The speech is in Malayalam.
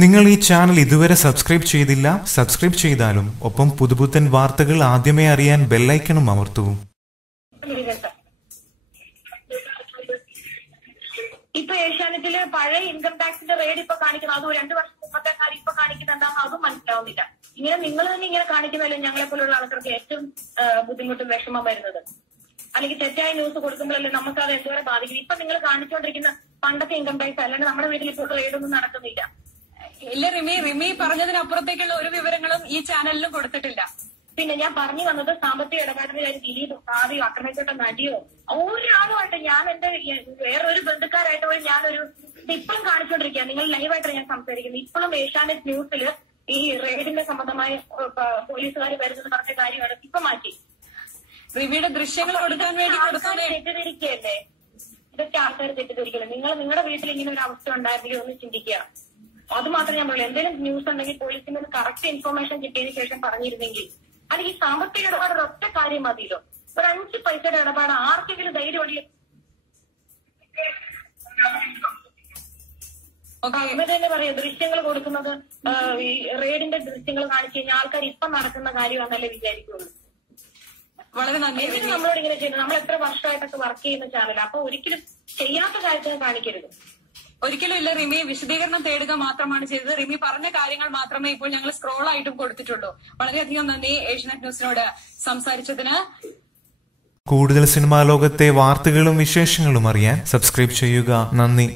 നിങ്ങൾ ഈ ചാനൽ ഇതുവരെ സബ്സ്ക്രൈബ് ചെയ്തില്ല സബ്സ്ക്രൈബ് ചെയ്താലും ഒപ്പം പുതുപുത്തൻ വാർത്തകൾ ആദ്യമേ അറിയാൻ ബെല്ലൈക്കണും അമർത്തൂ. ഇപ്പൊ ഏഷ്യാനെറ്റിൽ പഴയ ഇൻകം ടാക്സിന്റെ റേഡ് ഇപ്പൊ കാണിക്കുന്നത് അതും രണ്ടു വർഷം മുമ്പത്തെ കാര്യം ഇപ്പൊ കാണിക്കുന്ന എന്താണെന്ന് അതും മനസ്സിലാവുന്നില്ല. ഇങ്ങനെ നിങ്ങൾ തന്നെ ഇങ്ങനെ കാണിക്കുന്നല്ലോ ഞങ്ങളെ പോലുള്ള ആൾക്കാർക്ക് ഏറ്റവും ബുദ്ധിമുട്ടും വിഷമം വരുന്നത്? അല്ലെങ്കിൽ തെറ്റായ ന്യൂസ് കൊടുക്കുമ്പോഴല്ലേ നമുക്ക് അത് എന്തോരം ബാധിക്കും? ഇപ്പൊ നിങ്ങൾ കാണിച്ചുകൊണ്ടിരിക്കുന്ന പണ്ടത്തെ ഇൻകം ടാക്സ് അല്ലെങ്കിൽ നമ്മുടെ വീട്ടിൽ ഇപ്പോൾ ഒന്നും നടക്കുന്നില്ല. ഇല്ല റിമി റിമി പറഞ്ഞതിനപ്പുറത്തേക്കുള്ള ഒരു വിവരങ്ങളും ഈ ചാനലിലും കൊടുത്തിട്ടില്ല. പിന്നെ ഞാൻ പറഞ്ഞു വന്നത് സാമ്പത്തിക ഇടപാടിന്റെ ഞാൻ ദിലീപോ ഭാവിയോ അക്രമിച്ചോട്ട നടിയോ ഒരാളുമായിട്ട് ഞാൻ എന്റെ വേറൊരു ബന്ധുക്കാരായിട്ട് പോയി ഞാനൊരു ഇപ്പോഴും കാണിച്ചുകൊണ്ടിരിക്കുക നിങ്ങൾ ലൈവായിട്ട് ഞാൻ സംസാരിക്കുന്നത്. ഇപ്പോഴും ഏഷ്യാനെറ്റ് ന്യൂസിൽ ഈ റെയ്ഡിന്റെ സംബന്ധമായ പോലീസുകാർ വരുന്നത് പറഞ്ഞ കാര്യമാണ് ഇപ്പൊ മാറ്റി. റിമിയുടെ ദൃശ്യങ്ങൾ കൊടുക്കാൻ വേണ്ടി തെറ്റിദ്ധരിക്കല്ലേ തെറ്റിദ്ധരിക്കുകയല്ലേ? ഇതൊക്കെ ആൾക്കാർ തെറ്റിദ്ധരിക്കല്ലേ നിങ്ങൾ നിങ്ങളുടെ വീട്ടിൽ ഇങ്ങനെ ഒരു അവസ്ഥ ഉണ്ടായിരുന്നെങ്കിൽ ഒന്ന് ചിന്തിക്കുക. മാത്രമേ ഞാൻ പറയുള്ളൂ. എന്തെങ്കിലും ന്യൂസ് ഉണ്ടെങ്കിൽ പോലീസിൽ നിന്ന് കറക്റ്റ് ഇൻഫർമേഷൻ കിട്ടിയതിനു ശേഷം പറഞ്ഞിരുന്നെങ്കിൽ അല്ലെങ്കിൽ ഈ സാമ്പത്തിക ഇടപാട് ഒറ്റ കാര്യം മതിയല്ലോ. ഒരു അഞ്ച് പൈസയുടെ ഇടപാട് ആർക്കെങ്കിലും ധൈര്യം ഒഴിയും ഓക്കെ അങ്ങനെ തന്നെ പറയാം ദൃശ്യങ്ങൾ കൊടുക്കുന്നത് ഈ റെയ്ഡിന്റെ ദൃശ്യങ്ങൾ കാണിച്ചു കഴിഞ്ഞാൽ ആൾക്കാർ ഇപ്പൊ നടക്കുന്ന കാര്യമാണെന്നല്ലേ വിചാരിക്കുള്ളൂ. വളരെ നന്ദി. നമ്മളോട് ഇങ്ങനെ ചെയ്യുന്നത്? നമ്മൾ എത്ര വർഷമായിട്ടൊക്കെ വർക്ക് ചെയ്യുന്ന ചാനൽ അപ്പൊ ഒരിക്കലും ചെയ്യാത്ത കാര്യത്തിന് കാണിക്കരുത്. ഒരിക്കലും ഇല്ല റിമി. വിശദീകരണം തേടുക മാത്രമാണ് ചെയ്തത്. റിമി പറഞ്ഞ കാര്യങ്ങൾ മാത്രമേ ഇപ്പോൾ ഞങ്ങൾ സ്ക്രോൾ ആയിട്ടും കൊടുത്തിട്ടുള്ളൂ. വളരെയധികം നന്ദി ഏഷ്യനെറ്റ് ന്യൂസിനോട് സംസാരിച്ചതിന്. കൂടുതൽ സിനിമാ ലോകത്തെ വാർത്തകളും വിശേഷങ്ങളും അറിയാൻ സബ്സ്ക്രൈബ് ചെയ്യുക. നന്ദി.